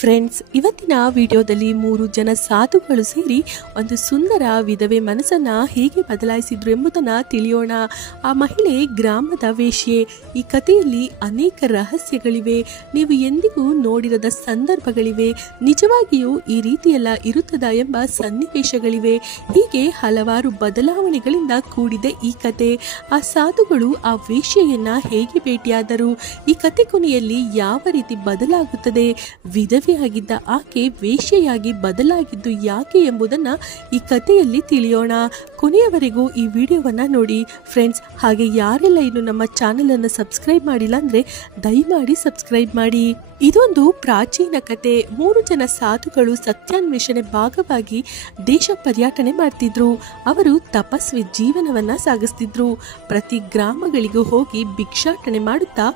Friends, ಇವತ್ತಿನ ವಿಡಿಯೋದಲ್ಲಿ 3 ಜನ ಸಾಧುಗಳು ಸೇರಿ ಒಂದು ಸುಂದರ ವಿಧವೆ ಮನಸ್ಸನ್ನ ಹೇಗೆ ಬದಲಾಯಿಸಿದ್ರು ಎಂಬುದನ್ನು ತಿಳಿಯೋಣ. ಆ ಮಹಿಳೆ ಗ್ರಾಮದ ವೇಶ್ಯೆ. ಈ ಕಥೆಯಲ್ಲಿ ಅನೇಕ ರಹಸ್ಯಗಳಿವೆ, ನೀವು ಎಂದಿಗೂ ನೋಡಿರದ ಸಂದರ್ಭಗಳಿವೆ. ನಿಜವಾಗಿಯೂ ಈ ರೀತಿಯೆಲ್ಲ ಇರುತ್ತದಾ ಎಂಬ ಸನ್ನಿವೇಶಗಳಿವೆ. ಹೀಗೆ ಹಲವಾರು ಬದಲಾವಣೆಗಳಿಂದ ಕೂಡಿದೆ ಈ ಕತೆ. ಆ ಸಾಧುಗಳು ಆ ವೇಶ್ಯೆಯನ್ನ ಹೇಗೆ ಭೇಟಿಯಾದರು, ಈ ಕತೆ ಕೊನೆಯಲ್ಲಿ ಯಾವ ರೀತಿ ಬದಲಾಗುತ್ತದೆ, ವಿಧವೆಯಾಗಿದ್ದ ಆಕೆ ವೇಶ್ಯೆಯಾಗಿ ಬದಲಾಗಿದ್ದು ಯಾಕೆ ಎಂಬುದನ್ನ ಈ ಕಥೆಯಲ್ಲಿ ತಿಳಿಯೋಣ. ಕೊನೆಯವರೆಗೂ ಈ ವಿಡಿಯೋವನ್ನ ನೋಡಿ ಫ್ರೆಂಡ್ಸ್. ಹಾಗೆ ಯಾರೆಲ್ಲ ಇನ್ನು ನಮ್ಮ ಚಾನೆಲ್ ಅನ್ನು ಸಬ್ಸ್ಕ್ರೈಬ್ ಮಾಡಿಲ್ಲ ಅಂದ್ರೆ ದಯಮಾಡಿ ಸಬ್ಸ್ಕ್ರೈಬ್ ಮಾಡಿ. ಇದೊಂದು ಪ್ರಾಚೀನ ಕತೆ. 3 ಜನ ಸಾಧುಗಳು ಸತ್ಯಾನ್ವೇಷಣೆ ಭಾಗವಾಗಿ ದೇಶ ಪರ್ಯಟನೆ ಮಾಡ್ತಿದ್ರು. ಅವರು ತಪಸ್ವಿ ಜೀವನವನ್ನ ಸಾಗಿಸ್ತಿದ್ರು. ಪ್ರತಿ ಗ್ರಾಮಗಳಿಗೂ ಹೋಗಿ ಭಿಕ್ಷಾಟನೆ ಮಾಡುತ್ತಾ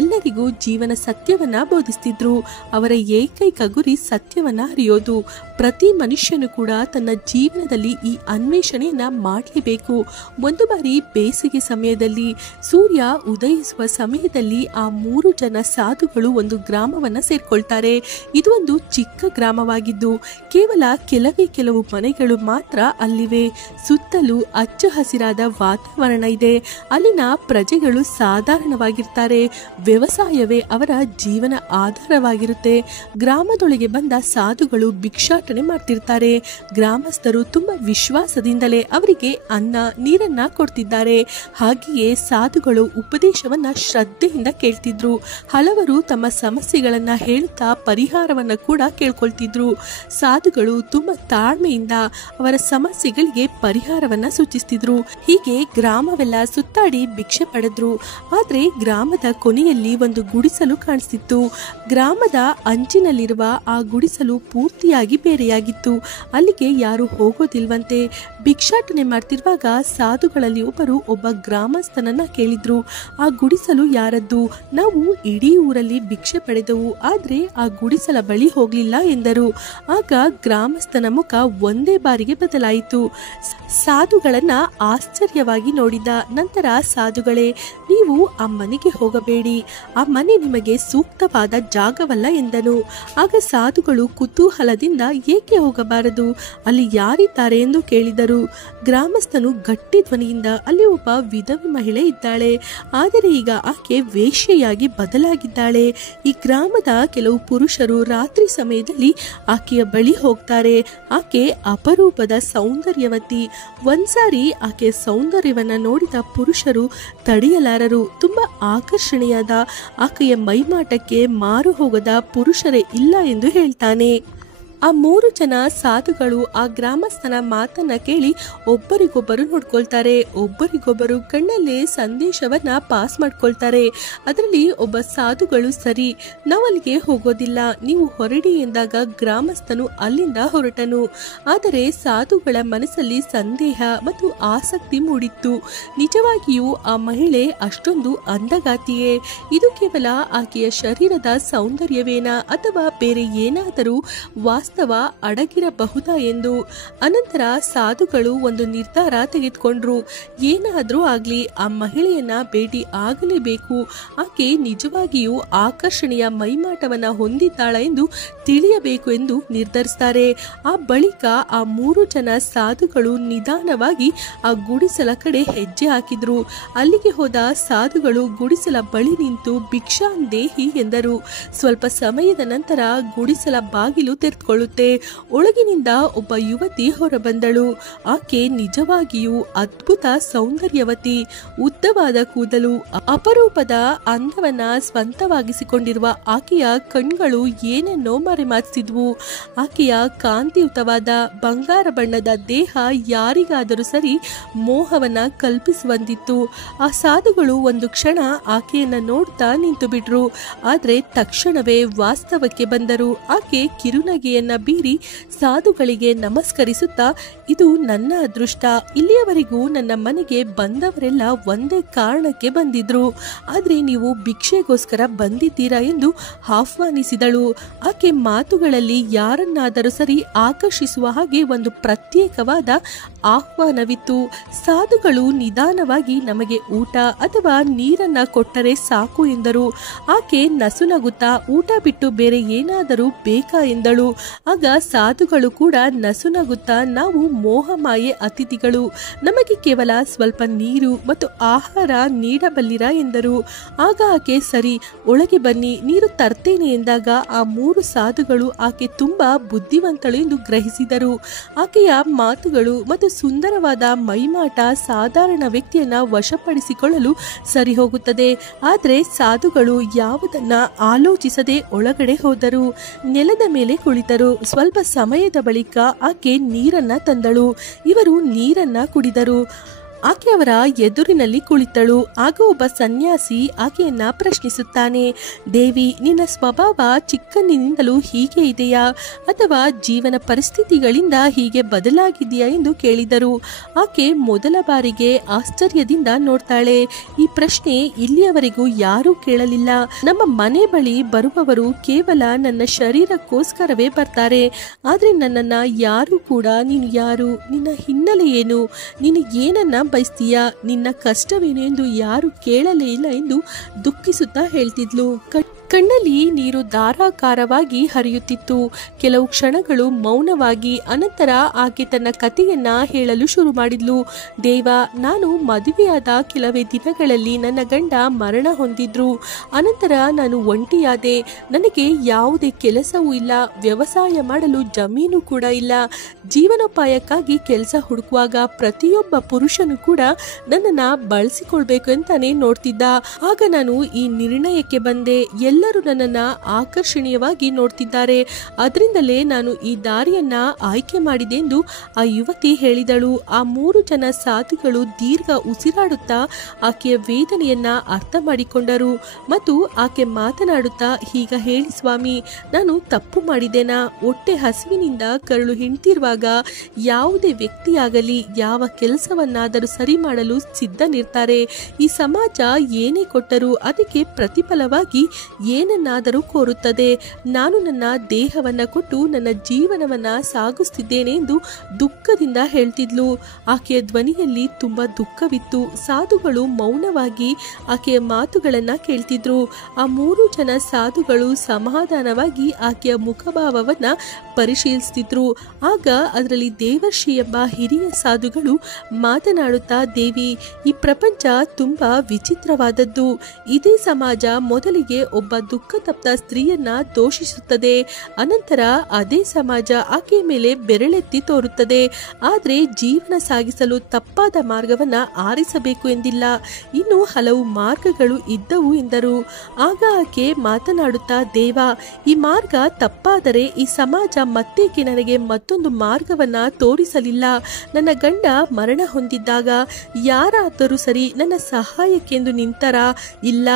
ಎಲ್ಲರಿಗೂ ಜೀವನ ಸತ್ಯವನ್ನ ಬೋಧಿಸ್ತಿದ್ರು. ಅವರ ಏಕೈಕ ಗುರಿ ಸತ್ಯವನ್ನ ಅರಿಯೋದು. ಪ್ರತಿ ಮನುಷ್ಯನು ಕೂಡ ತನ್ನ ಜೀವನದಲ್ಲಿ ಈ ಅನ್ವೇಷಣೆಯನ್ನ ಮಾಡಲೇಬೇಕು. ಒಂದು ಬಾರಿ ಬೇಸಿಗೆ ಸಮಯದಲ್ಲಿ ಸೂರ್ಯ ಉದಯಿಸುವ ಸಮಯದಲ್ಲಿ ಆ 3 ಜನ ಸಾಧುಗಳು ಒಂದು ಗ್ರಾಮವನ್ನ ಸೇರ್ಕೊಳ್ತಾರೆ. ಇದು ಒಂದು ಚಿಕ್ಕ ಗ್ರಾಮವಾಗಿದ್ದು ಕೇವಲ ಕೆಲವು ಮನೆಗಳು ಮಾತ್ರ ಅಲ್ಲಿವೆ. ಸುತ್ತಲೂ ಹಚ್ಚ ಹಸಿರಾದ ವಾತಾವರಣ ಇದೆ. ಅಲ್ಲಿನ ಪ್ರಜೆಗಳು ಸಾಧಾರಣವಾಗಿರ್ತಾರೆ. ವ್ಯವಸಾಯವೇ ಅವರ ಜೀವನ ಆಧಾರವಾಗಿರುತ್ತೆ. ಗ್ರಾಮದೊಳಗೆ ಬಂದ ಸಾಧುಗಳು ಭಿಕ್ಷಾಟನೆ ಮಾಡ್ತಿರ್ತಾರೆ. ಗ್ರಾಮಸ್ಥರು ತುಂಬಾ ವಿಶ್ವಾಸದಿಂದಲೇ ಅವರಿಗೆ ಅನ್ನ ನೀರನ್ನ ಕೊಡ್ತಿದ್ದಾರೆ. ಹಾಗೆಯೇ ಸಾಧುಗಳು ಉಪದೇಶವನ್ನ ಶ್ರದ್ಧೆಯಿಂದ ಕೇಳ್ತಿದ್ರು. ಹಲವರು ತಮ್ಮ ಸಮಸ್ಯೆಗಳನ್ನ ಹೇಳುತ್ತಾ ಪರಿಹಾರವನ್ನ ಕೂಡ ಕೇಳ್ಕೊಳ್ತಿದ್ರು. ಸಾಧುಗಳು ತುಂಬಾ ತಾಳ್ಮೆಯಿಂದ ಅವರ ಸಮಸ್ಯೆಗಳಿಗೆ ಪರಿಹಾರವನ್ನ ಸೂಚಿಸ್ತಿದ್ರು. ಹೀಗೆ ಗ್ರಾಮವೆಲ್ಲ ಸುತ್ತಾಡಿ ಭಿಕ್ಷೆ ಪಡೆದ್ರು. ಆದ್ರೆ ಗ್ರಾಮದ ಕೊನೆಯಲ್ಲಿ ಒಂದು ಗುಡಿಸಲು ಕಾಣಿಸ್ತಿತ್ತು. ಗ್ರಾಮದ ಅಂಚಿನಲ್ಲಿರುವ ಆ ಗುಡಿಸಲು ಪೂರ್ತಿಯಾಗಿ ಬೇರೆಯಾಗಿತ್ತು. ಅಲ್ಲಿಗೆ ಯಾರು ಹೋಗೋದಿಲ್ವಂತೆ. ಭಿಕ್ಷಾಟನೆ ಮಾಡ್ತಿರುವಾಗ ಸಾಧುಗಳಲ್ಲಿ ಒಬ್ಬ ಗ್ರಾಮಸ್ಥನನ್ನ ಕೇಳಿದ್ರು, ಆ ಗುಡಿಸಲು ಯಾರದ್ದು? ನಾವು ಇಡೀ ಊರಲ್ಲಿ ಭಿಕ್ಷೆ ಪಡೆದವು, ಆದ್ರೆ ಆ ಗುಡಿಸಲ ಬಳಿ ಹೋಗ್ಲಿಲ್ಲ ಎಂದರು. ಆಗ ಗ್ರಾಮಸ್ಥನ ಮುಖ ಒಂದೇ ಬಾರಿಗೆ ಬದಲಾಯಿತು. ಸಾಧುಗಳನ್ನ ಆಶ್ಚರ್ಯವಾಗಿ ನೋಡಿದ ನಂತರ, ಸಾಧುಗಳೇ, ನೀವು ಆ ಮನೆಗೆ ಹೋಗಬೇಡಿ, ಆ ಮನೆ ನಿಮಗೆ ಸೂಕ್ತವಾದ ಜಾಗವಲ್ಲ ಎಂದನು. ಆಗ ಸಾಧುಗಳು ಕುತೂಹಲದಿಂದ ಏಕೆ ಹೋಗಬಾರದು, ಅಲ್ಲಿ ಯಾರಿದ್ದಾರೆ ಎಂದು ಕೇಳಿದರು. ಗ್ರಾಮಸ್ಥನು ಗಟ್ಟಿ ಧ್ವನಿಯಿಂದ, ಅಲ್ಲಿ ಒಬ್ಬ ವಿಧವೆ ಮಹಿಳೆ ಇದ್ದಾಳೆ, ಆದರೆ ಈಗ ಆಕೆ ವೇಶ್ಯೆಯಾಗಿ ಬದಲಾಗಿದ್ದಾಳೆ. ಈ ಗ್ರಾಮದ ಕೆಲವು ಪುರುಷರು ರಾತ್ರಿ ಸಮಯದಲ್ಲಿ ಆಕೆಯ ಬಳಿ ಹೋಗ್ತಾರೆ. ಆಕೆ ಅಪರೂಪದ ಸೌಂದರ್ಯವತಿ. ಒಂದ್ಸಾರಿ ಆಕೆಯ ಸೌಂದರ್ಯವನ್ನ ನೋಡಿದ ಪುರುಷರು ತಡೆಯಲಾರರು. ತುಂಬಾ ಆಕರ್ಷಣೆಯಾದ ಆಕೆಯ ಮೈಮಾಟಕ್ಕೆ ಮಾರು ಹೋಗದ ಪುರುಷರೇ ಇಲ್ಲ ಎಂದು ಹೇಳ್ತಾನೆ. ಆ 3 ಜನ ಸಾಧುಗಳು ಆ ಗ್ರಾಮಸ್ಥನ ಮಾತನ್ನ ಕೇಳಿ ಒಬ್ಬರಿಗೊಬ್ಬರು ನೋಡ್ಕೊಳ್ತಾರೆ. ಒಬ್ಬರಿಗೊಬ್ಬರು ಕಣ್ಣಲ್ಲೇ ಸಂದೇಶವನ್ನ ಪಾಸ್ ಮಾಡ್ಕೊಳ್ತಾರೆ. ಅದರಲ್ಲಿ ಒಬ್ಬ ಸಾಧುಗಳು, ಸರಿ, ನಾವು ಅಲ್ಲಿಗೆ ಹೋಗೋದಿಲ್ಲ, ನೀವು ಹೊರಡಿ ಎಂದಾಗ ಗ್ರಾಮಸ್ಥನು ಅಲ್ಲಿಂದ ಹೊರಟನು. ಆದರೆ ಸಾಧುಗಳ ಮನಸ್ಸಲ್ಲಿ ಸಂದೇಹ ಮತ್ತು ಆಸಕ್ತಿ ಮೂಡಿತ್ತು. ನಿಜವಾಗಿಯೂ ಆ ಮಹಿಳೆ ಅಷ್ಟೊಂದು ಅಂದಗಾತಿಯೇ? ಇದು ಕೇವಲ ಆಕೆಯ ಶರೀರದ ಸೌಂದರ್ಯವೇನಾ ಅಥವಾ ಬೇರೆ ಏನಾದರೂ ವಾಸ್ತವ ಅಡಗಿರಬಹುದಾ ಎಂದು. ಅನಂತರ ಸಾಧುಗಳು ಒಂದು ನಿರ್ಧಾರ ತೆಗೆದುಕೊಂಡ್ರು. ಏನಾದ್ರೂ ಆಗ್ಲಿ ಆ ಮಹಿಳೆಯನ್ನ ಭೇಟಿ ಆಗಲೇಬೇಕು. ಆಕೆ ನಿಜವಾಗಿಯೂ ಆಕರ್ಷಣೆಯ ಮೈಮಾಟವನ್ನ ಹೊಂದಿದ್ದಾಳ ಎಂದು ತಿಳಿಯಬೇಕು ಎಂದು ನಿರ್ಧರಿಸ್ತಾರೆ. ಆ ಬಳಿಕ ಆ 3 ಜನ ಸಾಧುಗಳು ನಿಧಾನವಾಗಿ ಆ ಗುಡಿಸಲ ಕಡೆ ಹೆಜ್ಜೆ ಹಾಕಿದ್ರು. ಅಲ್ಲಿಗೆ ಹೋದ ಸಾಧುಗಳು ಗುಡಿಸಲ ಬಳಿ ನಿಂತು ಭಿಕ್ಷಾಂದೇಹಿ ಎಂದರು. ಸ್ವಲ್ಪ ಸಮಯದ ನಂತರ ಗುಡಿಸಲ ಬಾಗಿಲು ತೆರೆದುಕೊಳ್ಳುತ್ತೆ. ಒಳಗಿನಿಂದ ಒಬ್ಬ ಯುವತಿ ಹೊರಬಂದಳು. ಆಕೆ ನಿಜವಾಗಿಯೂ ಅದ್ಭುತ ಸೌಂದರ್ಯವತಿ. ಉದ್ದವಾದ ಕೂದಲು, ಅಪರೂಪದ ಅಂದವನ್ನ ಸ್ವಂತವಾಗಿಸಿಕೊಂಡಿರುವ ಆಕೆಯ ಕಣ್ಗಳು ಏನನ್ನೋ ಮರೆಮಾಚಿಸಿದ್ವು. ಆಕೆಯ ಕಾಂತಿಯುತವಾದ ಬಂಗಾರ ಬಣ್ಣದ ದೇಹ ಯಾರಿಗಾದರೂ ಸರಿ ಮೋಹವನ್ನ ಕಲ್ಪಿಸುವಂತಿತ್ತು. ಆ ಸಾಧುಗಳು ಒಂದು ಕ್ಷಣ ಆಕೆಯನ್ನ ನೋಡ್ತಾ ನಿಂತು ಬಿಟ್ರು. ಆದ್ರೆ ತಕ್ಷಣವೇ ವಾಸ್ತವಕ್ಕೆ ಬಂದರು. ಆಕೆ ಕಿರುನಗೆಯನ್ನ ಬೀರಿ ಸಾಧುಗಳಿಗೆ ನಮಸ್ಕರಿಸುತ್ತಾ, ಇದು ನನ್ನ ಅದೃಷ್ಟ. ಇಲ್ಲಿಯವರೆಗೂ ನನ್ನ ಮನೆಗೆ ಬಂದವರೆಲ್ಲ ಒಂದೇ ಕಾರಣಕ್ಕೆ ಬಂದಿದ್ರು, ಆದ್ರೆ ನೀವು ಭಿಕ್ಷೆಗೋಸ್ಕರ ಬಂದಿದ್ದೀರಾ ಎಂದು ಆಹ್ವಾನಿಸಿದಳು. ಆಕೆ ಮಾತುಗಳಲ್ಲಿ ಯಾರನ್ನಾದರೂ ಸರಿ ಆಕರ್ಷಿಸುವ ಹಾಗೆ ಒಂದು ಪ್ರತ್ಯೇಕವಾದ ಆಹ್ವಾನವಿತ್ತು. ಸಾಧುಗಳು ನಿಧಾನವಾಗಿ ನಮಗೆ ಊಟ ಅಥವಾ ನೀರನ್ನ ಕೊಟ್ಟರೆ ಸಾಕು ಎಂದರು. ಆಕೆ ನಸುನಗುತ್ತಾ ಊಟ ಬಿಟ್ಟು ಬೇರೆ ಏನಾದರೂ ಬೇಕಾ ಎಂದಳು. ಆಗ ಸಾಧುಗಳು ಕೂಡ ನಸುನಗುತ್ತಾ ನಾವು ಮೋಹಮಾಯೆ ಅತಿಥಿಗಳು, ನಮಗೆ ಕೇವಲ ಸ್ವಲ್ಪ ನೀರು ಮತ್ತು ಆಹಾರ ನೀಡಬಲ್ಲಿರಾ ಎಂದರು. ಆಗ ಆಕೆ ಸರಿ, ಒಳಗೆ ಬನ್ನಿ, ನೀರು ತರ್ತೇನೆ ಎಂದಾಗ ಆ 3 ಸಾಧುಗಳು ಆಕೆ ತುಂಬಾ ಬುದ್ಧಿವಂತಳು ಎಂದು ಗ್ರಹಿಸಿದರು. ಆಕೆಯ ಮಾತುಗಳು ಮತ್ತು ಸುಂದರವಾದ ಮೈಮಾಟ ಸಾಧಾರಣ ವ್ಯಕ್ತಿಯನ್ನ ವಶಪಡಿಸಿಕೊಳ್ಳಲು ಸರಿ ಹೋಗುತ್ತದೆ. ಆದರೆ ಸಾಧುಗಳು ಯಾವುದನ್ನ ಆಲೋಚಿಸದೆ ಒಳಗಡೆ ಹೋದರು. ನೆಲದ ಮೇಲೆ ಕುಳಿತರು. ಸ್ವಲ್ಪ ಸಮಯದ ಬಳಿಕ ಆಕೆ ನೀರನ್ನ ತಂದಳು. ಇವರು ನೀರನ್ನ ಕುಡಿದರು. ಆಕೆ ಅವರ ಎದುರಿನಲ್ಲಿ ಕುಳಿತಳು. ಆಗ ಒಬ್ಬ ಸನ್ಯಾಸಿ ಆಕೆಯನ್ನ ಪ್ರಶ್ನಿಸುತ್ತಾನೆ, ದೇವಿ, ನಿನ್ನ ಸ್ವಭಾವ ಚಿಕ್ಕಂದಿನಿಂದಲೂ ಹೀಗೆ ಇದೆಯಾ ಅಥವಾ ಜೀವನ ಪರಿಸ್ಥಿತಿಗಳಿಂದ ಹೀಗೆ ಬದಲಾಗಿದೆಯಾ ಎಂದು ಕೇಳಿದರು. ಆಕೆ ಮೊದಲ ಬಾರಿಗೆ ಆಶ್ಚರ್ಯದಿಂದ ನೋಡ್ತಾಳೆ. ಈ ಪ್ರಶ್ನೆ ಇಲ್ಲಿಯವರೆಗೂ ಯಾರೂ ಕೇಳಲಿಲ್ಲ. ನಮ್ಮ ಮನೆ ಬಳಿ ಬರುವವರು ಕೇವಲ ನನ್ನ ಶರೀರಕ್ಕೋಸ್ಕರವೇ ಬರ್ತಾರೆ, ಆದ್ರೆ ನನ್ನನ್ನ ಯಾರು ಕೂಡ ನೀನು ಯಾರು, ನಿನ್ನ ಹಿನ್ನೆಲೆ ಏನು, ನೀನು ಏನನ್ನ ಬಯಸ್ತೀಯಾ, ನಿನ್ನ ಕಷ್ಟವೇನು ಎಂದು ಯಾರು ಕೇಳಲೇ ಇಲ್ಲ ಎಂದು ದುಃಖಿಸುತ್ತಾ ಹೇಳ್ತಿದ್ಲು. ಕಣ್ಣಲ್ಲಿ ನೀರು ಧಾರಾಕಾರವಾಗಿ ಹರಿಯುತ್ತಿತ್ತು. ಕೆಲವು ಕ್ಷಣಗಳು ಮೌನವಾಗಿ, ಅನಂತರ ಆಕೆ ತನ್ನ ಕಥೆಯನ್ನ ಹೇಳಲು ಶುರು ಮಾಡಿದ್ಲು. ದೇವ, ನಾನು ಮದುವೆಯಾದ ಕೆಲವೇ ದಿನಗಳಲ್ಲಿ ನನ್ನ ಗಂಡ ಮರಣ ಹೊಂದಿದ್ರು. ಅನಂತರ ನಾನು ಒಂಟಿಯಾದೆ. ನನಗೆ ಯಾವುದೇ ಕೆಲಸವೂ ಇಲ್ಲ, ವ್ಯವಸಾಯ ಮಾಡಲು ಜಮೀನು ಕೂಡ ಇಲ್ಲ. ಜೀವನೋಪಾಯಕ್ಕಾಗಿ ಕೆಲಸ ಹುಡುಕುವಾಗ ಪ್ರತಿಯೊಬ್ಬ ಪುರುಷನು ಕೂಡ ನನ್ನನ್ನ ಬಳಸಿಕೊಳ್ಬೇಕು ಅಂತಾನೆ ನೋಡ್ತಿದ್ದ. ಆಗ ನಾನು ಈ ನಿರ್ಣಯಕ್ಕೆ ಬಂದೆ, ಎಲ್ಲರೂ ನನ್ನನ್ನ ಆಕರ್ಷಣೀಯವಾಗಿ ನೋಡ್ತಿದ್ದಾರೆ, ಅದರಿಂದಲೇ ನಾನು ಈ ದಾರಿಯನ್ನ ಆಯ್ಕೆ ಮಾಡಿದೆ ಎಂದು ಆ ಯುವತಿ ಹೇಳಿದಳು. ಆ 3 ಜನ ಸಾಧುಗಳು ದೀರ್ಘ ಉಸಿರಾಡುತ್ತಾ ಆಕೆಯ ವೇದನೆಯನ್ನ ಅರ್ಥ ಮಾಡಿಕೊಂಡರು ಮತ್ತು ಆಕೆ ಮಾತನಾಡುತ್ತಾ, ಹೀಗ ಹೇಳಿ ಸ್ವಾಮಿ, ನಾನು ತಪ್ಪು ಮಾಡಿದೆನಾ? ಹೊಟ್ಟೆ ಹಸಿವಿನಿಂದ ಕರುಳು ಹಿಂಡ್ತಿರುವಾಗ ಯಾವುದೇ ವ್ಯಕ್ತಿಯಾಗಲಿ ಯಾವ ಕೆಲಸವನ್ನಾದರೂ ಸರಿ ಮಾಡಲು ಸಿದ್ಧನಿರ್ತಾರೆ. ಈ ಸಮಾಜ ಏನೇ ಕೊಟ್ಟರೂ ಅದಕ್ಕೆ ಪ್ರತಿಫಲವಾಗಿ ಏನನ್ನಾದರೂ ಕೋರುತ್ತದೆ. ನಾನು ನನ್ನ ದೇಹವನ್ನ ಕೊಟ್ಟು ನನ್ನ ಜೀವನವನ್ನ ಸಾಗಿಸುತ್ತಿದ್ದೇನೆ ಎಂದು ದುಃಖದಿಂದ ಹೇಳ್ತಿದ್ಲು. ಆಕೆಯ ಧ್ವನಿಯಲ್ಲಿ ತುಂಬಾ ದುಃಖವಿತ್ತು. ಸಾಧುಗಳು ಮೌನವಾಗಿ ಆಕೆಯ ಮಾತುಗಳನ್ನ ಕೇಳ್ತಿದ್ರು. ಆ 3 ಜನ ಸಾಧುಗಳು ಸಮಾಧಾನವಾಗಿ ಆಕೆಯ ಮುಖಭಾವವನ್ನ ಪರಿಶೀಲಿಸ್ತಿದ್ರು. ಆಗ ಅದರಲ್ಲಿ ದೇವರ್ಷಿ ಎಂಬ ಹಿರಿಯ ಸಾಧುಗಳು ಮಾತನಾಡುತ್ತಾ, ದೇವಿ, ಈ ಪ್ರಪಂಚ ತುಂಬಾ ವಿಚಿತ್ರವಾದದ್ದು. ಇದೇ ಸಮಾಜ ಮೊದಲಿಗೆ ಒಬ್ಬ ದುಃಖ ತಪ್ತ ಸ್ತ್ರೀಯನ್ನ ದೋಷಿಸುತ್ತದೆ, ಅನಂತರ ಅದೇ ಸಮಾಜ ಆಕೆಯ ಮೇಲೆ ಬೆರಳೆತ್ತಿ ತೋರುತ್ತದೆ. ಆದ್ರೆ ಜೀವನ ಸಾಗಿಸಲು ತಪ್ಪಾದ ಮಾರ್ಗವನ್ನ ಆರಿಸಬೇಕು ಎಂದಿಲ್ಲ, ಇನ್ನು ಹಲವು ಮಾರ್ಗಗಳು ಇದ್ದವು ಎಂದರು. ಆಗ ಆಕೆ ಮಾತನಾಡುತ್ತಾ, ದೇವ, ಈ ಮಾರ್ಗ ತಪ್ಪಾದರೆ ಈ ಸಮಾಜ ಮತ್ತೇಕೆ ನನಗೆ ಮತ್ತೊಂದು ಮಾರ್ಗವನ್ನ ತೋರಿಸಲಿಲ್ಲ? ನನ್ನ ಗಂಡ ಮರಣ ಹೊಂದಿದ್ದಾಗ ಯಾರಾದರೂ ಸರಿ ನನ್ನ ಸಹಾಯಕ್ಕೆಂದು ನಿಂತರ? ಇಲ್ಲ.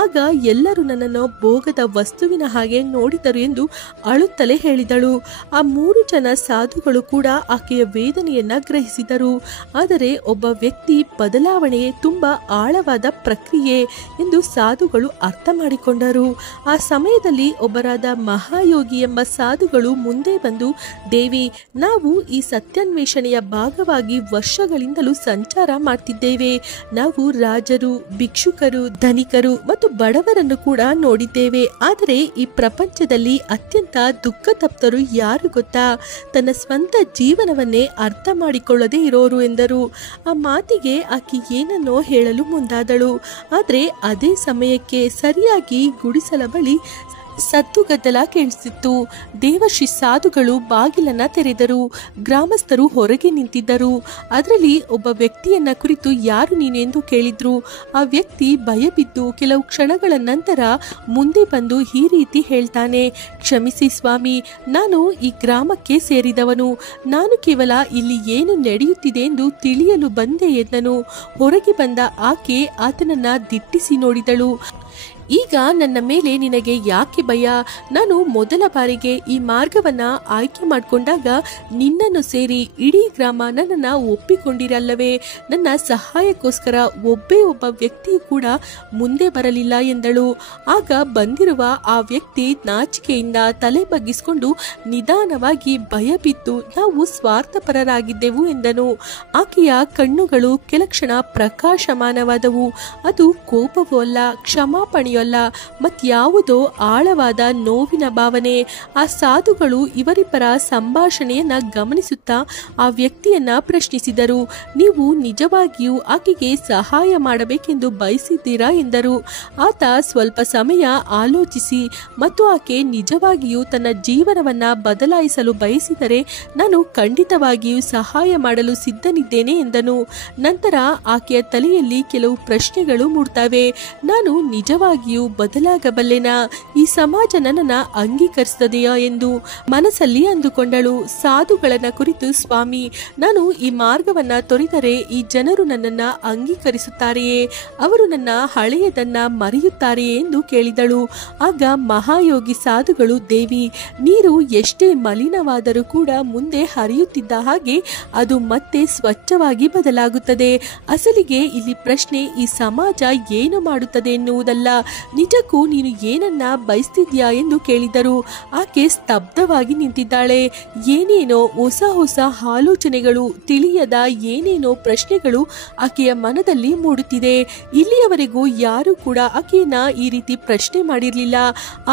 ಆಗ ಎಲ್ಲರೂ ನನ್ನನ್ನು ಭೋಗದ ವಸ್ತುವಿನ ಹಾಗೆ ನೋಡಿದರು ಎಂದು ಅಳುತ್ತಲೇ ಹೇಳಿದಳು. ಆ 3 ಜನ ಸಾಧುಗಳು ಕೂಡ ಆಕೆಯ ವೇದನೆಯನ್ನ ಗ್ರಹಿಸಿದರು. ಆದರೆ ಒಬ್ಬ ವ್ಯಕ್ತಿ ಬದಲಾವಣೆ ತುಂಬಾ ಆಳವಾದ ಪ್ರಕ್ರಿಯೆ ಎಂದು ಸಾಧುಗಳು ಅರ್ಥ ಮಾಡಿಕೊಂಡರು. ಆ ಸಮಯದಲ್ಲಿ ಒಬ್ಬರಾದ ಮಹಾಯೋಗಿ ಎಂಬ ಸಾಧುಗಳು ಮುಂದೆ ಬಂದು, ದೇವಿ, ನಾವು ಈ ಸತ್ಯಾನ್ವೇಷಣೆಯ ಭಾಗವಾಗಿ ವರ್ಷಗಳಿಂದಲೂ ಸಂಚಾರ ಮಾಡ್ತಿದ್ದೇವೆ. ನಾವು ರಾಜರು, ಭಿಕ್ಷುಕರು, ಧನಿಕರು ಮತ್ತು ಬಡವರನ್ನು ಕೂಡ ನೋಡಿದ್ದೇವೆ. ಆದರೆ ಈ ಪ್ರಪಂಚದಲ್ಲಿ ಅತ್ಯಂತ ದುಃಖ ತಪ್ತರು ಯಾರು ಗೊತ್ತಾ? ತನ್ನ ಸ್ವಂತ ಜೀವನವನ್ನೇ ಅರ್ಥ ಮಾಡಿಕೊಳ್ಳದೆ ಇರೋರು ಎಂದರು. ಆ ಮಾತಿಗೆ ಆಕೆ ಏನನ್ನೋ ಹೇಳಲು ಮುಂದಾದಳು. ಆದರೆ ಅದೇ ಸಮಯಕ್ಕೆ ಸರಿಯಾಗಿ ಗುಡಿಸಲ ಬಳಿ ಸದ್ದುಗದ್ದಲ ಕೇಳಿಸಿತ್ತು. ದೇವರ್ಷಿ ಸಾಧುಗಳು ಬಾಗಿಲನ್ನ ತೆರೆದರು. ಗ್ರಾಮಸ್ಥರು ಹೊರಗೆ ನಿಂತಿದ್ದರು. ಅದರಲ್ಲಿ ಒಬ್ಬ ವ್ಯಕ್ತಿಯನ್ನ ಕುರಿತು ಯಾರು ನೀನು ಎಂದು ಕೇಳಿದ್ರು. ಆ ವ್ಯಕ್ತಿ ಭಯಬಿದ್ದು ಕೆಲವು ಕ್ಷಣಗಳ ನಂತರ ಮುಂದೆ ಬಂದು ಈ ರೀತಿ ಹೇಳ್ತಾನೆ, ಕ್ಷಮಿಸಿ ಸ್ವಾಮಿ, ನಾನು ಈ ಗ್ರಾಮಕ್ಕೆ ಸೇರಿದವನು. ನಾನು ಕೇವಲ ಇಲ್ಲಿ ಏನು ನಡೆಯುತ್ತಿದೆ ಎಂದು ತಿಳಿಯಲು ಬಂದೆ ಎಂದನು. ಹೊರಗೆ ಬಂದ ಆಕೆ ಆತನನ್ನ ದಿಟ್ಟಿಸಿ ನೋಡಿದಳು. ಈಗ ನನ್ನ ಮೇಲೆ ನಿನಗೆ ಯಾಕೆ ಭಯ? ನಾನು ಮೊದಲ ಬಾರಿಗೆ ಈ ಮಾರ್ಗವನ್ನ ಆಯ್ಕೆ ಮಾಡಿಕೊಂಡಾಗ ನಿನ್ನನ್ನು ಸೇರಿ ಇಡೀ ಗ್ರಾಮ ನನ್ನನ್ನು ಒಪ್ಪಿಕೊಂಡಿರಲ್ಲವೇ? ನನ್ನ ಸಹಾಯಕ್ಕೋಸ್ಕರ ಒಬ್ಬ ವ್ಯಕ್ತಿಯು ಕೂಡ ಮುಂದೆ ಬರಲಿಲ್ಲ ಎಂದಳು. ಆಗ ಬಂದಿರುವ ಆ ವ್ಯಕ್ತಿ ನಾಚಿಕೆಯಿಂದ ತಲೆ ಬಗ್ಗಿಸಿಕೊಂಡು ನಿಧಾನವಾಗಿ ಭಯ ಬಿದ್ದು ನಾವು ಸ್ವಾರ್ಥಪರರಾಗಿದ್ದೆವು ಎಂದನು. ಆಕೆಯ ಕಣ್ಣುಗಳು ಕೆಲಕ್ಷಣ ಪ್ರಕಾಶಮಾನವಾದವು. ಅದು ಕೋಪವೂ ಅಲ್ಲ, ಕ್ಷಮಾಪಣೆಯೂ ಅಲ್ಲ, ಮತ್ಯಾವುದೋ ಆಳವಾದ ನೋವಿನ ಭಾವನೆ. ಆ ಸಾಧುಗಳು ಇವರಿಬ್ಬರ ಸಂಭಾಷಣೆಯನ್ನ ಗಮನಿಸುತ್ತಾ ಆ ವ್ಯಕ್ತಿಯನ್ನ ಪ್ರಶ್ನಿಸಿದರು. ನೀವು ನಿಜವಾಗಿಯೂ ಆಕೆಗೆ ಸಹಾಯ ಮಾಡಬೇಕೆಂದು ಬಯಸಿದ್ದೀರಾ ಎಂದರು. ಆತ ಸ್ವಲ್ಪ ಸಮಯ ಆಲೋಚಿಸಿ ಮತ್ತು ಆಕೆ ನಿಜವಾಗಿಯೂ ತನ್ನ ಜೀವನವನ್ನ ಬದಲಾಯಿಸಲು ಬಯಸಿದರೆ ನಾನು ಖಂಡಿತವಾಗಿಯೂ ಸಹಾಯ ಮಾಡಲು ಸಿದ್ಧನಿದ್ದೇನೆ ಎಂದನು. ನಂತರ ಆಕೆಯ ತಲೆಯಲ್ಲಿ ಕೆಲವು ಪ್ರಶ್ನೆಗಳು ಮೂಡ್ತವೆ. ನಾನು ನಿಜವಾಗಿಯೂ ಬದಲಾಗಬಲ್ಲೆನಾ? ಈ ಸಮಾಜ ನನ್ನನ್ನ ಅಂಗೀಕರಿಸುತ್ತದೆಯಾ ಎಂದು ಮನಸ್ಸಲ್ಲಿ ಅಂದುಕೊಂಡಳು. ಸಾಧುಗಳನ್ನ ಕುರಿತು, ಸ್ವಾಮಿ, ನಾನು ಈ ಮಾರ್ಗವನ್ನ ತೊರೆದರೆ ಈ ಜನರು ನನ್ನನ್ನ ಅಂಗೀಕರಿಸುತ್ತಾರೆಯೇ? ಅವರು ನನ್ನ ಹಳೆಯದನ್ನ ಮರೆಯುತ್ತಾರೆಯೇ ಎಂದು ಕೇಳಿದಳು. ಆಗ ಮಹಾಯೋಗಿ ಸಾಧುಗಳು, ದೇವಿ, ನೀರು ಎಷ್ಟೇ ಮಲಿನವಾದರೂ ಕೂಡ ಮುಂದೆ ಹರಿಯುತ್ತಿದ್ದ ಹಾಗೆ ಅದು ಮತ್ತೆ ಸ್ವಚ್ಛವಾಗಿ ಬದಲಾಗುತ್ತದೆ. ಅಸಲಿಗೆ ಇಲ್ಲಿ ಪ್ರಶ್ನೆ ಈ ಸಮಾಜ ಏನು ಮಾಡುತ್ತದೆ ಎನ್ನುವುದಲ್ಲ, ನಿಜಕ್ಕೂ ನೀನು ಏನನ್ನ ಬಯಸ್ತಿದ್ಯಾ ಎಂದು ಕೇಳಿದರು. ಆಕೆ ಸ್ತಬ್ಧವಾಗಿ ನಿಂತಿದ್ದಾಳೆ. ಏನೇನೋ ಹೊಸ ಹೊಸ ಆಲೋಚನೆಗಳು, ತಿಳಿಯದ ಏನೇನೋ ಪ್ರಶ್ನೆಗಳು ಆಕೆಯ ಮನದಲ್ಲಿ ಮೂಡುತ್ತಿದೆ. ಇಲ್ಲಿಯವರೆಗೂ ಯಾರು ಕೂಡ ಆಕೆಯನ್ನ ಈ ರೀತಿ ಪ್ರಶ್ನೆ ಮಾಡಿರಲಿಲ್ಲ.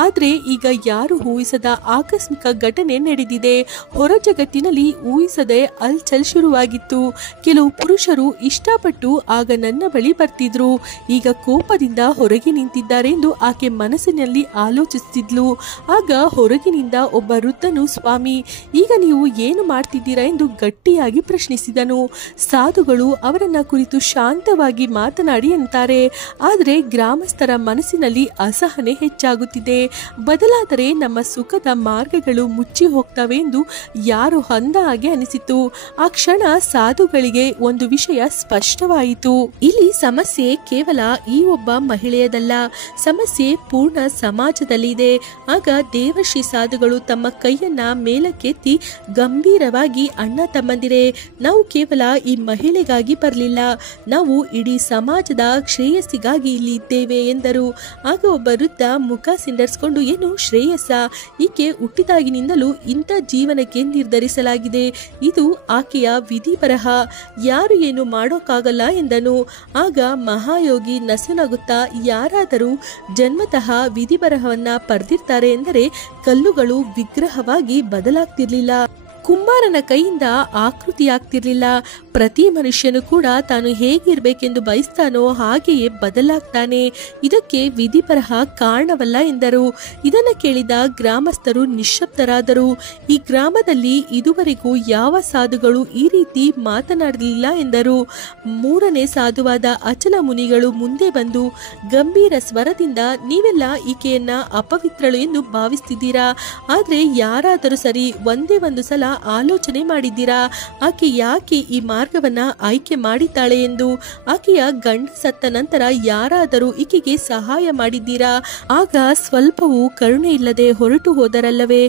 ಆದ್ರೆ ಈಗ ಯಾರು ಊಹಿಸದ ಆಕಸ್ಮಿಕ ಘಟನೆ ನಡೆದಿದೆ. ಹೊರ ಜಗತ್ತಿನಲ್ಲಿ ಊಹಿಸದೆ ಅಲ್ಚಲ್ ಶುರುವಾಗಿತ್ತು. ಕೆಲವು ಪುರುಷರು ಇಷ್ಟಪಟ್ಟು ಆಗ ನನ್ನ ಬಳಿ ಬರ್ತಿದ್ರು, ಈಗ ಕೋಪದಿಂದ ಹೊರಗೆ ನಿಂತಿದ್ದಾರೆ ಎಂದು ಆಕೆ ಮನಸ್ಸಿನಲ್ಲಿ ಆಲೋಚಿಸುತ್ತಿದ್ಲು. ಆಗ ಹೊರಗಿನಿಂದ ಒಬ್ಬ ವೃದ್ಧನು, ಸ್ವಾಮಿ, ಈಗ ನೀವು ಏನು ಮಾಡ್ತಿದ್ದೀರಾ ಎಂದು ಗಟ್ಟಿಯಾಗಿ ಪ್ರಶ್ನಿಸಿದನು. ಸಾಧುಗಳು ಅವರನ್ನ ಕುರಿತು ಶಾಂತವಾಗಿ ಮಾತನಾಡಿ ಅಂತಾರೆ. ಆದರೆ ಗ್ರಾಮಸ್ಥರ ಮನಸ್ಸಿನಲ್ಲಿ ಅಸಹನೆ ಹೆಚ್ಚಾಗುತ್ತಿದೆ. ಬದಲಾದರೆ ನಮ್ಮ ಸುಖದ ಮಾರ್ಗಗಳು ಮುಚ್ಚಿ ಹೋಗ್ತವೆ ಎಂದು ಯಾರು ಅಂದ ಹಾಗೆ ಅನಿಸಿತು. ಆ ಕ್ಷಣ ಸಾಧುಗಳಿಗೆ ಒಂದು ವಿಷಯ ಸ್ಪಷ್ಟವಾಯಿತು. ಇಲ್ಲಿ ಸಮಸ್ಯೆ ಕೇವಲ ಈ ಒಬ್ಬ ಮಹಿಳೆಯದಲ್ಲ, ಸಮಸ್ಯೆ ಪೂರ್ಣ ಸಮಾಜದಲ್ಲಿ ಇದೆ. ಆಗ ದೇವಶ್ರೀ ಸಾಧುಗಳು ತಮ್ಮ ಕೈಯನ್ನ ಮೇಲಕ್ಕೆತ್ತಿ ಗಂಭೀರವಾಗಿ, ಅಣ್ಣ ತಮ್ಮಂದಿರೇ, ನಾವು ಕೇವಲ ಈ ಮಹಿಳೆಗಾಗಿ ಬರಲಿಲ್ಲ, ನಾವು ಇಡೀ ಸಮಾಜದ ಶ್ರೇಯಸ್ಸಿಗಾಗಿ ಇಲ್ಲಿ ಇದ್ದೇವೆ ಎಂದರು. ಆಗ ಒಬ್ಬ ವೃದ್ಧ ಮುಖ ಸಿಂಡರಿಸಿಕೊಂಡು, ಏನು ಶ್ರೇಯಸ್ಸ? ಈಕೆ ಹುಟ್ಟಿದಾಗಿನಿಂದಲೂ ಇಂಥ ಜೀವನಕ್ಕೆ ನಿರ್ಧರಿಸಲಾಗಿದೆ. ಇದು ಆಕೆಯ ವಿಧಿ ಬರಹ, ಯಾರು ಏನು ಮಾಡೋಕ್ಕಾಗಲ್ಲ ಎಂದನು. ಆಗ ಮಹಾಯೋಗಿ ನಸುನಗುತ್ತಾ, ಯಾರಾದರೂ ಜನ್ಮತಃ ವಿಧಿ ಬರಹವನ್ನ ಪಡೆದಿರ್ತಾರೆ ಎಂದರೆ ಕಲ್ಲುಗಳು ವಿಗ್ರಹವಾಗಿ ಬದಲಾಗ್ತಿರ್ಲಿಲ್ಲ, ಕುಂಬಾರನ ಕೈಯಿಂದ ಆಕೃತಿಯಾಗ್ತಿರ್ಲಿಲ್ಲ. ಪ್ರತಿ ಮನುಷ್ಯನು ಕೂಡ ತಾನು ಹೇಗಿರ್ಬೇಕೆಂದು ಬಯಸ್ತಾನೋ ಹಾಗೆಯೇ ಬದಲಾಗ್ತಾನೆ. ಇದಕ್ಕೆ ವಿಧಿ ಬರಹ ಕಾರಣವಲ್ಲ ಎಂದರು. ಇದನ್ನು ಕೇಳಿದ ಗ್ರಾಮಸ್ಥರು ನಿಶ್ಶಬ್ದರಾದರು. ಈ ಗ್ರಾಮದಲ್ಲಿ ಇದುವರೆಗೂ ಯಾವ ಸಾಧುಗಳು ಈ ರೀತಿ ಮಾತನಾಡಲಿಲ್ಲ ಎಂದರು. ಮೂರನೇ ಸಾಧುವಾದ ಅಚಲ ಮುನಿಗಳು ಮುಂದೆ ಬಂದು ಗಂಭೀರ ಸ್ವರದಿಂದ, ನೀವೆಲ್ಲ ಈಕೆಯನ್ನ ಅಪವಿತ್ರಳು ಎಂದು ಭಾವಿಸ್ತಿದ್ದೀರಾ, ಆದ್ರೆ ಯಾರಾದರೂ ಸರಿ ಒಂದೇ ಒಂದು ಸಲ ಆಲೋಚನೆ ಮಾಡಿದ್ದೀರಾ? ಆಕೆ ಯಾಕೆ ಈ ಮಾರ್ಗವನ್ನ ಆಯ್ಕೆ ಮಾಡಿದ್ದಾಳೆ ಎಂದು? ಆಕೆಯ ಗಂಡ ಸತ್ತ ನಂತರ ಯಾರಾದರೂ ಈಕೆಗೆ ಸಹಾಯ ಮಾಡಿದ್ದೀರಾ? ಆಗ ಸ್ವಲ್ಪವೂ ಕರುಣೆ ಇಲ್ಲದೆ ಹೊರಟು ಹೋದರಲ್ಲವೇ?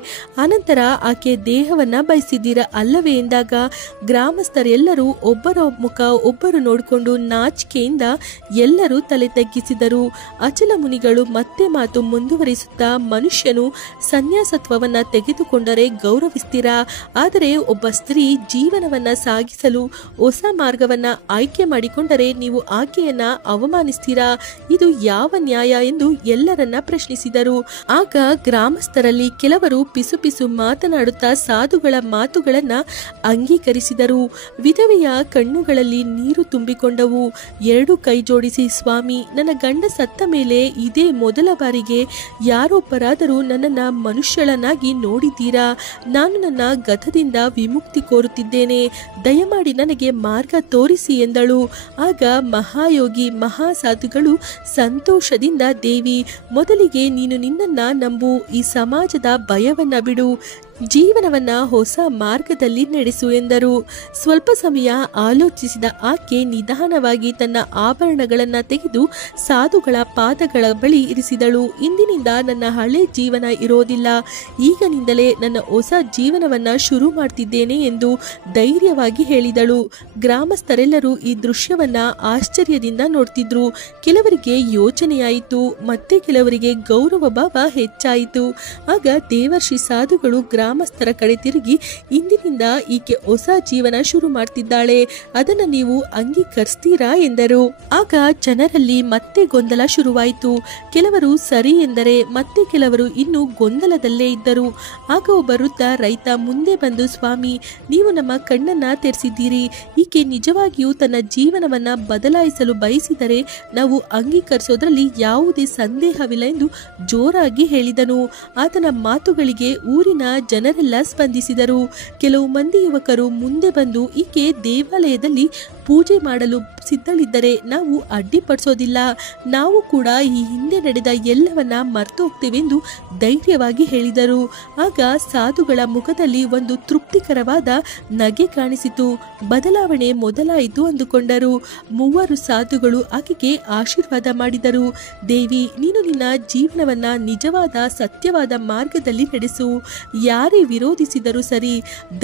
ಅನಂತರ ಆಕೆ ದೇಹವನ್ನ ಬಯಸಿದ್ದೀರಾ ಅಲ್ಲವೇ ಎಂದಾಗ ಗ್ರಾಮಸ್ಥರೆಲ್ಲರೂ ಒಬ್ಬರ ಮುಖ ಒಬ್ಬರು ನೋಡಿಕೊಂಡು ನಾಚಿಕೆಯಿಂದ ಎಲ್ಲರೂ ತಲೆ ತಗ್ಗಿಸಿದರು. ಅಚಲ ಮುನಿಗಳು ಮತ್ತೆ ಮಾತು ಮುಂದುವರಿಸುತ್ತಾ, ಮನುಷ್ಯನು ಸನ್ಯಾಸತ್ವವನ್ನ ತೆಗೆದುಕೊಂಡರೆ ಗೌರವಿಸ್ತೀರಾ, ಆದರೆ ಒಬ್ಬ ಸ್ತ್ರೀ ಜೀವನವನ್ನ ಸಾಗಿಸಲು ಹೊಸ ಮಾರ್ಗವನ್ನ ಆಯ್ಕೆ ಮಾಡಿಕೊಂಡರೆ ನೀವು ಆಕೆಯನ್ನ ಅವಮಾನಿಸ್ತೀರಾ? ಇದು ಯಾವ ನ್ಯಾಯ ಎಂದು ಎಲ್ಲರನ್ನ ಪ್ರಶ್ನಿಸಿದರು. ಆಗ ಗ್ರಾಮಸ್ಥರಲ್ಲಿ ಕೆಲವರು ಪಿಸು ಪಿಸು ಮಾತನಾಡುತ್ತಾ ಸಾಧುಗಳ ಮಾತುಗಳನ್ನ ಅಂಗೀಕರಿಸಿದರು. ವಿಧವೆಯ ಕಣ್ಣುಗಳಲ್ಲಿ ನೀರು ತುಂಬಿಕೊಂಡವು. ಎರಡು ಕೈ ಜೋಡಿಸಿ, ಸ್ವಾಮಿ, ನನ್ನ ಗಂಡ ಸತ್ತ ಮೇಲೆ ಇದೇ ಮೊದಲ ಬಾರಿಗೆ ಯಾರೊಬ್ಬರಾದರೂ ನನ್ನನ್ನ ಮನುಷ್ಯಳನ್ನಾಗಿ ನೋಡಿದ್ದೀರಾ? ನಾನು ನನ್ನ ಗತದಿಂದ ವಿಮುಕ್ತಿ ಕೋರುತ್ತಿದ್ದೇನೆ, ದಯಮಾಡಿ ನನಗೆ ಮಾರ್ಗ ತೋರಿಸಿ ಎಂದಳು. ಆಗ ಮಹಾಯೋಗಿ ಮಹಾಸಾಧುಗಳು ಸಂತೋಷದಿಂದ, ದೇವಿ, ಮೊದಲಿಗೆ ನೀನು ನಿನ್ನನ್ನ ನಂಬು, ಈ ಸಮಾಜದ ಭಯವನ್ನ ಬಿಡು, ಜೀವನವನ್ನ ಹೊಸ ಮಾರ್ಗದಲ್ಲಿ ನಡೆಸು ಎಂದರು. ಸ್ವಲ್ಪ ಸಮಯ ಆಲೋಚಿಸಿದ ಆಕೆ ನಿಧಾನವಾಗಿ ತನ್ನ ಆಭರಣಗಳನ್ನು ತೆಗೆದು ಸಾಧುಗಳ ಪಾದಗಳ ಬಳಿ ಇರಿಸಿದಳು. ಇಂದಿನಿಂದ ನನ್ನ ಹಳೆ ಜೀವನ ಇರೋದಿಲ್ಲ, ಈಗನಿಂದಲೇ ನನ್ನ ಹೊಸ ಜೀವನವನ್ನ ಶುರು ಮಾಡ್ತಿದ್ದೇನೆ ಎಂದು ಧೈರ್ಯವಾಗಿ ಹೇಳಿದಳು. ಗ್ರಾಮಸ್ಥರೆಲ್ಲರೂ ಈ ದೃಶ್ಯವನ್ನ ಆಶ್ಚರ್ಯದಿಂದ ನೋಡ್ತಿದ್ರು. ಕೆಲವರಿಗೆ ಯೋಚನೆಯಾಯಿತು, ಮತ್ತೆ ಕೆಲವರಿಗೆ ಗೌರವ ಭಾವ ಹೆಚ್ಚಾಯಿತು. ಆಗ ದೇವರ್ಷಿ ಸಾಧುಗಳು ಗ್ರಾಮಸ್ಥರ ಕಡೆ ತಿರುಗಿ, ಇಂದಿನಿಂದ ಈಕೆ ಹೊಸ ಜೀವನ ಶುರು ಮಾಡ್ತಿದ್ದಾಳೆ, ಅದನ್ನ ನೀವು ಅಂಗೀಕರಿಸ್ತೀರಾ ಎಂದರು. ಆಗ ಜನರಲ್ಲಿ ಮತ್ತೆ ಗೊಂದಲ ಶುರುವಾಯಿತು. ಕೆಲವರು ಸರಿ ಎಂದರೆ ಮತ್ತೆ ಕೆಲವರು ಇನ್ನೂ ಗೊಂದಲದಲ್ಲೇ ಇದ್ದರು. ಆಗ ಒಬ್ಬ ವೃದ್ಧ ರೈತ ಮುಂದೆ ಬಂದು, ಸ್ವಾಮಿ, ನೀವು ನಮ್ಮ ಕಣ್ಣನ್ನ ತೆರೆಸಿದ್ದೀರಿ. ಈಕೆ ನಿಜವಾಗಿಯೂ ತನ್ನ ಜೀವನವನ್ನ ಬದಲಾಯಿಸಲು ಬಯಸಿದರೆ ನಾವು ಅಂಗೀಕರಿಸೋದ್ರಲ್ಲಿ ಯಾವುದೇ ಸಂದೇಹವಿಲ್ಲ ಎಂದು ಜೋರಾಗಿ ಹೇಳಿದನು. ಆತನ ಮಾತುಗಳಿಗೆ ಊರಿನ ಜನರೆಲ್ಲ ಸ್ಪಂದಿಸಿದರು. ಕೆಲವು ಮಂದಿ ಯುವಕರು ಮುಂದೆ ಬಂದು, ಈಕೆ ದೇವಾಲಯದಲ್ಲಿ ಪೂಜೆ ಮಾಡಲು ಸಿದ್ಧಳಿದ್ದರೆ ನಾವು ಅಡ್ಡಿಪಡಿಸೋದಿಲ್ಲ, ನಾವು ಕೂಡ ಈ ಹಿಂದೆ ನಡೆದ ಎಲ್ಲವನ್ನ ಮರೆತು ಹೋಗ್ತೇವೆಂದು ಧೈರ್ಯವಾಗಿ ಹೇಳಿದರು. ಆಗ ಸಾಧುಗಳ ಮುಖದಲ್ಲಿ ಒಂದು ತೃಪ್ತಿಕರವಾದ ನಗೆ ಕಾಣಿಸಿತು. ಬದಲಾವಣೆ ಮೊದಲಾಯಿತು ಅಂದುಕೊಂಡರು. ಮೂವರು ಸಾಧುಗಳು ಆಕೆಗೆ ಆಶೀರ್ವಾದ ಮಾಡಿದರು. ದೇವಿ, ನೀನು ನಿನ್ನ ಜೀವನವನ್ನ ನಿಜವಾದ ಸತ್ಯವಾದ ಮಾರ್ಗದಲ್ಲಿ ನಡೆಸು. ಯಾರೇ ವಿರೋಧಿಸಿದರೂ ಸರಿ,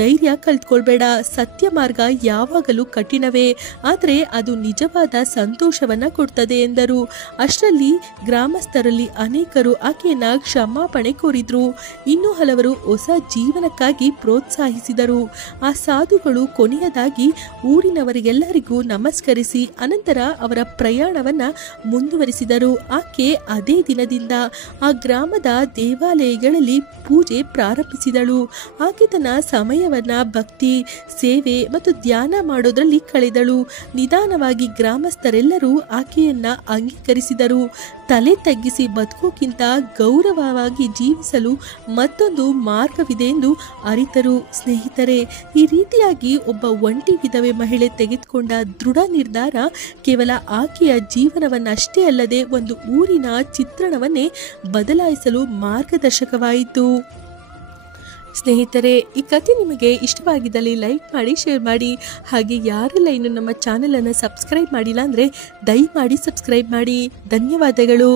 ಧೈರ್ಯ ಕಲ್ತ್ಕೊಳ್ಬೇಡ. ಸತ್ಯ ಮಾರ್ಗ ಯಾವಾಗಲೂ ಕಠಿಣವೇ, ಆದರೆ ಅದು ನಿಜವಾದ ಸಂತೋಷವನ್ನ ಕೊಡ್ತದೆ ಎಂದರು. ಅಷ್ಟರಲ್ಲಿ ಗ್ರಾಮಸ್ಥರಲ್ಲಿ ಅನೇಕರು ಆಕೆಯನ್ನ ಕ್ಷಮಾಪಣೆ ಕೋರಿದ್ರು. ಇನ್ನೂ ಹಲವರು ಹೊಸ ಜೀವನಕ್ಕಾಗಿ ಪ್ರೋತ್ಸಾಹಿಸಿದರು. ಆ ಸಾಧುಗಳು ಕೊನೆಯದಾಗಿ ಊರಿನವರಿಗೆಲ್ಲರಿಗೂ ನಮಸ್ಕರಿಸಿ ಅನಂತರ ಅವರ ಪ್ರಯಾಣವನ್ನ ಮುಂದುವರಿಸಿದರು. ಆಕೆ ಅದೇ ದಿನದಿಂದ ಆ ಗ್ರಾಮದ ದೇವಾಲಯಗಳಲ್ಲಿ ಪೂಜೆ ಪ್ರಾರಂಭಿಸಿದಳು. ಆಕೆ ತನ್ನ ಸಮಯವನ್ನ ಭಕ್ತಿ, ಸೇವೆ ಮತ್ತು ಧ್ಯಾನ ಮಾಡೋದ್ರಲ್ಲಿ ಕಳೆದಳು. ನಿಧಾನವಾಗಿ ಗ್ರಾಮಸ್ಥರೆಲ್ಲರೂ ಆಕೆಯನ್ನ ಅಂಗೀಕರಿಸಿದರು. ತಲೆ ತಗ್ಗಿಸಿ ಬದುಕೋಕ್ಕಿಂತ ಗೌರವವಾಗಿ ಜೀವಿಸಲು ಮತ್ತೊಂದು ಮಾರ್ಗವಿದೆ ಎಂದು ಅರಿತರು. ಸ್ನೇಹಿತರೆ, ಈ ರೀತಿಯಾಗಿ ಒಬ್ಬ ಒಂಟಿ ವಿಧವೆ ಮಹಿಳೆ ತೆಗೆದುಕೊಂಡ ದೃಢ ನಿರ್ಧಾರ ಕೇವಲ ಆಕೆಯ ಜೀವನವನ್ನಷ್ಟೇ ಅಲ್ಲದೆ ಒಂದು ಊರಿನ ಚಿತ್ರಣವನ್ನೇ ಬದಲಾಯಿಸಲು ಮಾರ್ಗದರ್ಶಕವಾಯಿತು. ಸ್ನೇಹಿತರೆ, ಈ ಕಥೆ ನಿಮಗೆ ಇಷ್ಟವಾಗಿದ್ದಲ್ಲಿ ಲೈಕ್ ಮಾಡಿ, ಶೇರ್ ಮಾಡಿ. ಹಾಗೆ ಯಾರೆಲ್ಲ ಇನ್ನು ನಮ್ಮ ಚಾನಲನ್ನು ಸಬ್ಸ್ಕ್ರೈಬ್ ಮಾಡಿಲ್ಲ ಅಂದರೆ ದಯಮಾಡಿ ಸಬ್ಸ್ಕ್ರೈಬ್ ಮಾಡಿ. ಧನ್ಯವಾದಗಳು.